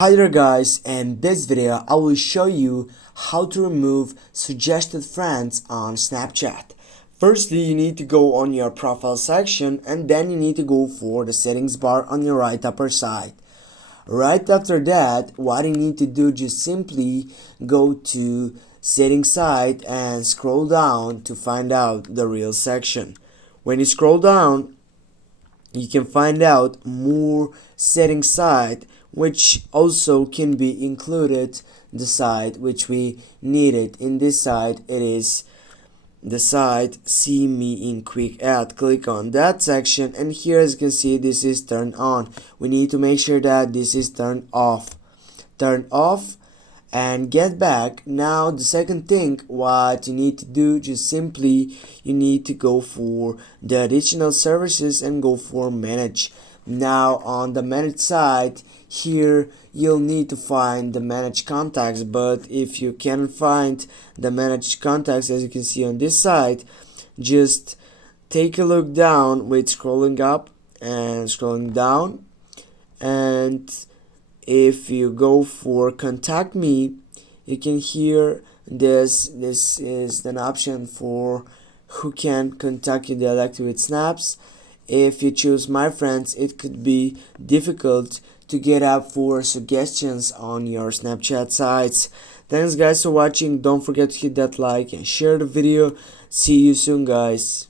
Hi there guys, in this video I will show you how to remove suggested friends on Snapchat. Firstly, you need to go on your profile section and then you need to go for the settings bar on your right upper side. Right after that, what you need to do, just simply go to settings side and scroll down to find out the real section. When you scroll down, you can find out more settings side, which also can be included the side which we needed. In this side, it is the side see me in quick add. Click on that section, and here, as you can see, this is turned on. We need to make sure that this is turned off. Turn off and get back. Now the second thing what you need to do, just simply you need to go for the additional services and go for manage. Now on the manage side, here you'll need to find the manage contacts, but if you can't find the manage contacts, as you can see on this side, just take a look down with scrolling up and scrolling down, and if you go for contact me, you can hear this is an option for who can contact you directly with snaps. If you choose my friends, it could be difficult to get up for suggestions on your Snapchat sites. Thanks guys for watching. Don't forget to hit that like and share the video. See you soon guys.